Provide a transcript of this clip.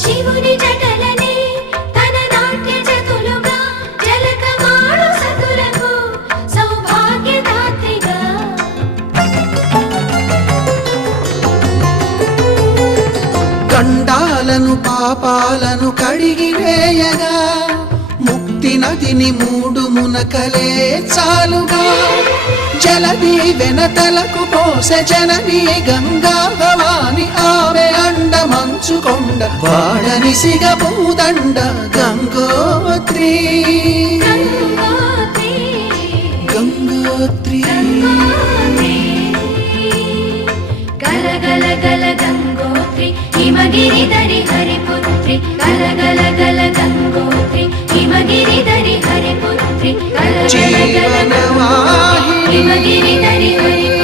శివుని జటలనే తన నాట్య జతులుగా జలకమాడు సతులకు సౌభాగ్యదాత్రిగా గండాలను పాపాలను కడిగివేయగా ముక్తి నదిని మూడు మునకలే చాలుగా జలది వెనతలకు పోసె జనని గంగా భవాని ఆమె అండ మంచుకొండ వాడని సిగపూదండ గంగోత్రి గంగోత్రి గల గల గల గంగోత్రి హిమగిరిధరి హరిపుత్రి గల గల గల గంగోత్రి హిమగిరిధరి హరిపుత్రి గల గల గల గంగోత్రి హిమగిరిధరి హరిపుత్రి